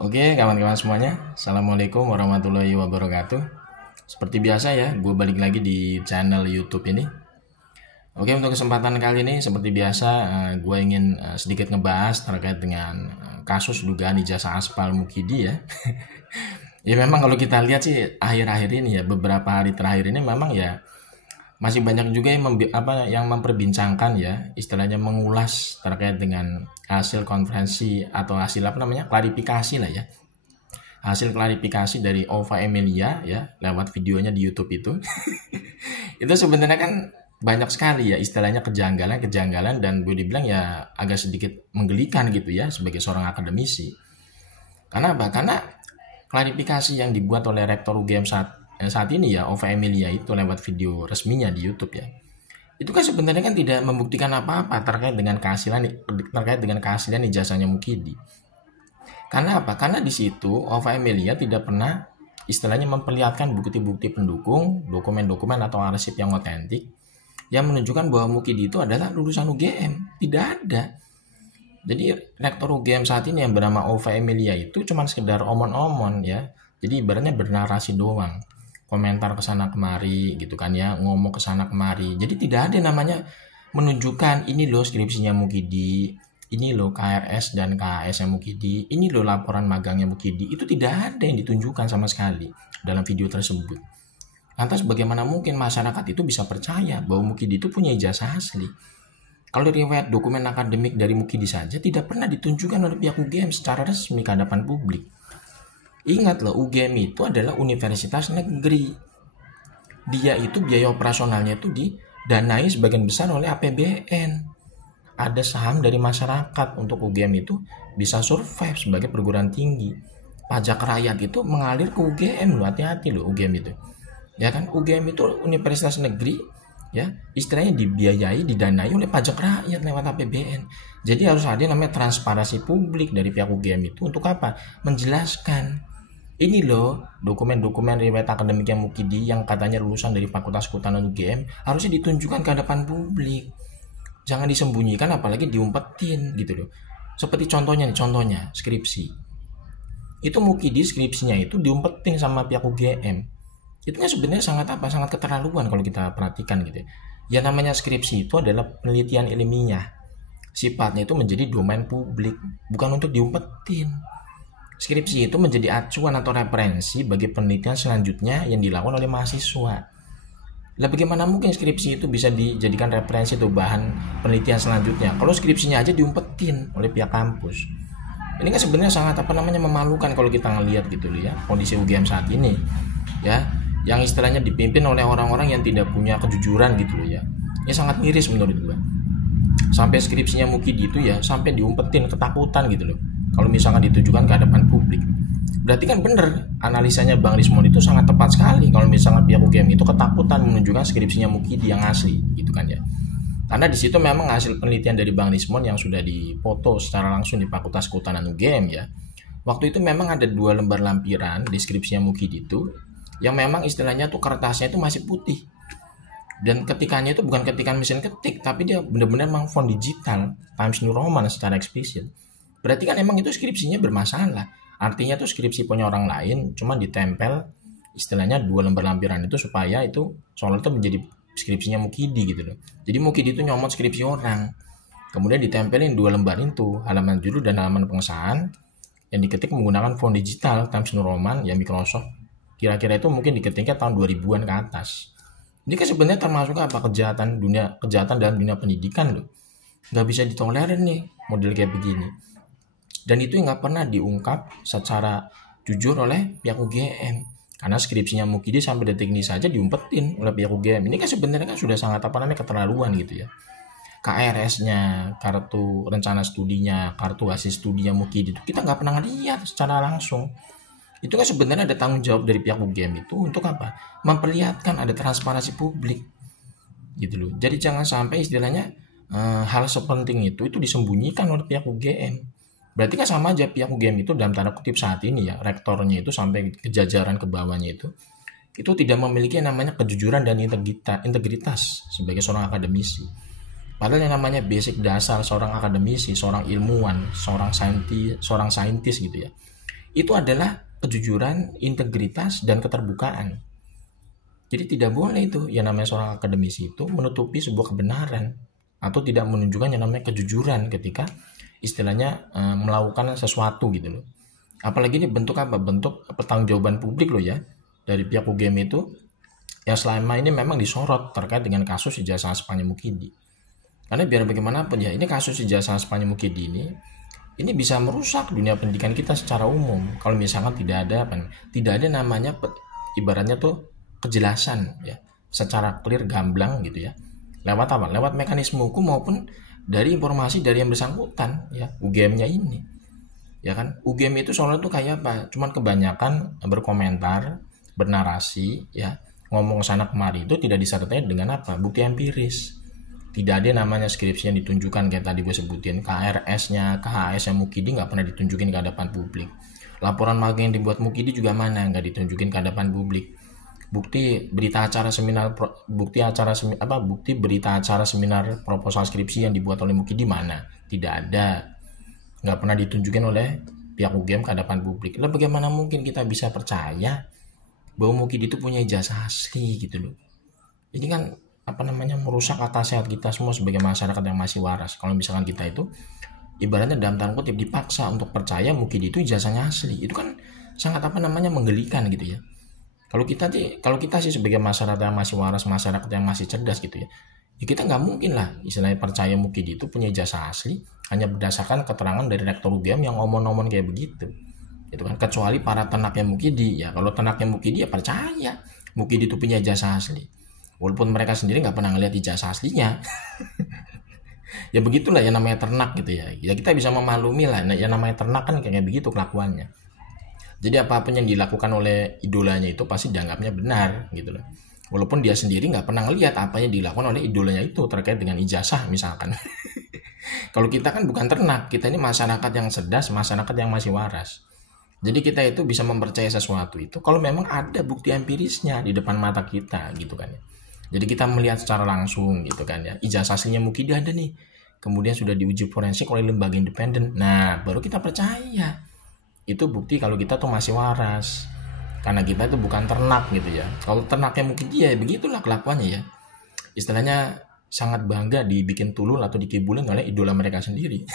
Oke, kawan-kawan semuanya, Assalamualaikum warahmatullahi wabarakatuh. Seperti biasa ya, gue balik lagi di channel YouTube ini. Oke, untuk kesempatan kali ini, seperti biasa, gue ingin sedikit ngebahas terkait dengan kasus dugaan ijazah aspal Mukidi ya. Ya memang kalau kita lihat sih akhir-akhir ini ya, beberapa hari terakhir ini memang ya masih banyak juga yang memperbincangkan ya, istilahnya mengulas terkait dengan hasil konferensi atau hasil klarifikasi lah ya, hasil klarifikasi dari Ova Emilia ya lewat videonya di YouTube itu. Itu sebenarnya kan banyak sekali ya istilahnya kejanggalan dan boleh dibilang ya agak sedikit menggelikan gitu ya sebagai seorang akademisi. Karena apa? Karena klarifikasi yang dibuat oleh Rektor UGM saat ini ya, Ova Emilia itu lewat video resminya di YouTube ya. Itu kan sebenarnya kan tidak membuktikan apa-apa terkait dengan keaslian ijazahnya Mukidi. Karena apa? Karena di situ Ova Emilia tidak pernah istilahnya memperlihatkan bukti-bukti pendukung, dokumen-dokumen atau arsip yang otentik yang menunjukkan bahwa Mukidi itu adalah lulusan UGM. Tidak ada. Jadi Rektor UGM saat ini yang bernama Ova Emilia itu cuma sekedar omon-omon ya. Jadi ibaratnya bernarasi doang. Komentar ke sana kemari gitu kan ya, ngomong ke sana kemari. Jadi tidak ada namanya menunjukkan ini loh skripsinya Mukidi, ini loh KRS dan KAS Mukidi, ini loh laporan magangnya Mukidi. Itu tidak ada yang ditunjukkan sama sekali dalam video tersebut. Lantas bagaimana mungkin masyarakat itu bisa percaya bahwa Mukidi itu punya ijazah asli? Kalau riwayat dokumen akademik dari Mukidi saja tidak pernah ditunjukkan oleh pihak UGM secara resmi ke hadapan publik. Ingat loh, UGM itu adalah universitas negeri. Dia itu biaya operasionalnya itu didanai sebagian besar oleh APBN. Ada saham dari masyarakat untuk UGM itu bisa survive sebagai perguruan tinggi. Pajak rakyat itu mengalir ke UGM loh, hati-hati loh UGM itu. Ya kan, UGM itu universitas negeri ya, istilahnya dibiayai, didanai oleh pajak rakyat lewat APBN. Jadi harus ada namanya transparansi publik dari pihak UGM itu untuk apa? Menjelaskan ini loh dokumen-dokumen riwayat akademiknya Mukidi yang katanya lulusan dari Fakultas Kehutanan UGM harusnya ditunjukkan ke hadapan publik. Jangan disembunyikan apalagi diumpetin gitu loh. Seperti contohnya skripsi. Itu Mukidi skripsinya itu diumpetin sama pihak UGM. Itu kan sebenarnya sangat keterlaluan kalau kita perhatikan gitu. Ya namanya skripsi itu adalah penelitian ilmiah. Sifatnya itu menjadi domain publik, bukan untuk diumpetin. Skripsi itu menjadi acuan atau referensi bagi penelitian selanjutnya yang dilakukan oleh mahasiswa. Lah bagaimana mungkin skripsi itu bisa dijadikan referensi atau bahan penelitian selanjutnya kalau skripsinya aja diumpetin oleh pihak kampus? Ini kan sebenarnya sangat memalukan kalau kita ngelihat gitu loh ya, kondisi UGM saat ini. Ya, yang istilahnya dipimpin oleh orang-orang yang tidak punya kejujuran gitu loh ya. Ini sangat miris menurut gua. Sampai skripsinya Mukidi itu ya sampai diumpetin, ketakutan gitu loh. Kalau misalkan ditujukan ke hadapan publik, berarti kan bener analisanya Bang Rismon itu sangat tepat sekali kalau misalkan pihak UGM itu ketakutan menunjukkan skripsinya Mukidi yang asli gitu kan ya. Karena di situ memang hasil penelitian dari Bang Rismon yang sudah dipoto secara langsung di Fakultas Kehutanan UGM ya. Waktu itu memang ada 2 lembar lampiran di skripsinya Mukidi itu yang memang istilahnya tuh kertasnya itu masih putih. Dan ketikannya itu bukan ketikan mesin ketik, tapi dia benar-benar memang font digital Times New Roman secara eksplisit. Berarti kan emang itu skripsinya bermasalah. Artinya tuh skripsi punya orang lain cuma ditempel istilahnya 2 lembar lampiran itu supaya itu soal itu menjadi skripsinya Mukidi gitu loh. Jadi Mukidi itu nyomot skripsi orang. Kemudian ditempelin 2 lembar itu, halaman judul dan halaman pengesahan yang diketik menggunakan font digital Times New Roman ya Microsoft. Kira-kira itu mungkin diketiknya tahun 2000-an ke atas. Ini kan sebenarnya termasuk apa? Kejahatan dalam dunia pendidikan loh. Nggak bisa ditolerir nih model kayak begini. Dan itu nggak pernah diungkap secara jujur oleh pihak UGM. Karena skripsinya Mukidi sampai detik ini saja diumpetin oleh pihak UGM. Ini kan sebenarnya kan sudah sangat keterlaluan gitu ya. KRS-nya, kartu rencana studinya, kartu hasil studinya Mukidi itu kita nggak pernah lihat secara langsung. Itu kan sebenarnya ada tanggung jawab dari pihak UGM itu untuk apa? Memperlihatkan ada transparansi publik gitu loh. Jadi jangan sampai istilahnya hal sepenting itu disembunyikan oleh pihak UGM. Berarti kan sama aja pihak UGM itu dalam tanda kutip saat ini ya, rektornya itu sampai ke jajaran ke bawahnya itu tidak memiliki yang namanya kejujuran dan integritas sebagai seorang akademisi. Padahal yang namanya basic dasar seorang akademisi, seorang ilmuwan, seorang saintis gitu ya, itu adalah kejujuran, integritas, dan keterbukaan. Jadi tidak boleh itu yang namanya seorang akademisi itu menutupi sebuah kebenaran atau tidak menunjukkan yang namanya kejujuran ketika istilahnya melakukan sesuatu gitu loh. Apalagi ini bentuk apa? Bentuk pertanggungjawaban publik loh ya dari pihak UGM itu yang selama ini memang disorot terkait dengan kasus ijazah Spanya Mukidi. Karena biar bagaimanapun ya, ini kasus ijazah Spanya Mukidi ini bisa merusak dunia pendidikan kita secara umum. Kalau misalkan tidak ada namanya ibaratnya tuh kejelasan ya, secara clear gamblang gitu ya. Lewat apa? Lewat mekanisme hukum maupun dari informasi dari yang bersangkutan ya, UGM-nya ini. Ya kan? UGM itu soalnya tuh kayak apa? Cuman kebanyakan berkomentar, bernarasi ya, ngomong sana kemari itu tidak disertai dengan apa? Bukti empiris. Tidak ada namanya skripsi yang ditunjukkan kayak tadi gue sebutin, KRS-nya, KHS-nya Mukidi nggak pernah ditunjukin ke hadapan publik. Laporan magang yang dibuat Mukidi juga mana nggak ditunjukin ke hadapan publik. Bukti berita acara seminar bukti berita acara seminar proposal skripsi yang dibuat oleh Mukidi mana? Tidak ada. Nggak pernah ditunjukin oleh pihak UGM ke hadapan publik. Lah bagaimana mungkin kita bisa percaya bahwa Mukidi itu punya ijazah asli gitu loh. Ini kan merusak akal sehat kita semua sebagai masyarakat yang masih waras. Kalau misalkan kita itu ibaratnya dalam tanda kutip dipaksa untuk percaya Mukidi itu ijazahnya asli, itu kan sangat menggelikan gitu ya. Kalau kita sih sebagai masyarakat yang masih waras, masyarakat yang masih cerdas gitu ya, ya kita nggak mungkin lah istilahnya percaya Mukidi itu punya ijazah asli hanya berdasarkan keterangan dari rektor UGM yang ngomong-ngomong kayak begitu. Itu kan kecuali para tenaknya Mukidi ya. Kalau tenaknya Mukidi ya percaya Mukidi itu punya ijazah asli. Walaupun mereka sendiri nggak pernah ngeliat ijazah aslinya. Ya begitulah yang namanya ternak gitu ya. Ya kita bisa memaklumi lah. Nah, yang namanya ternak kan kayak begitu kelakuannya. Jadi apapun yang dilakukan oleh idolanya itu pasti dianggapnya benar gitu loh. Walaupun dia sendiri nggak pernah ngeliat apa yang dilakukan oleh idolanya itu terkait dengan ijazah misalkan. Kalau kita kan bukan ternak, kita ini masyarakat yang cerdas, masyarakat yang masih waras. Jadi kita itu bisa mempercayai sesuatu itu kalau memang ada bukti empirisnya di depan mata kita gitu kan ya. Jadi kita melihat secara langsung gitu kan ya. Ijazah aslinya Mukidi ada nih. Kemudian sudah diuji forensik oleh lembaga independen. Nah, baru kita percaya. Itu bukti kalau kita tuh masih waras. Karena kita itu bukan ternak gitu ya. Kalau ternaknya Mukidi ya begitulah kelakuannya ya. Istilahnya sangat bangga dibikin tulul atau dikibulin oleh idola mereka sendiri.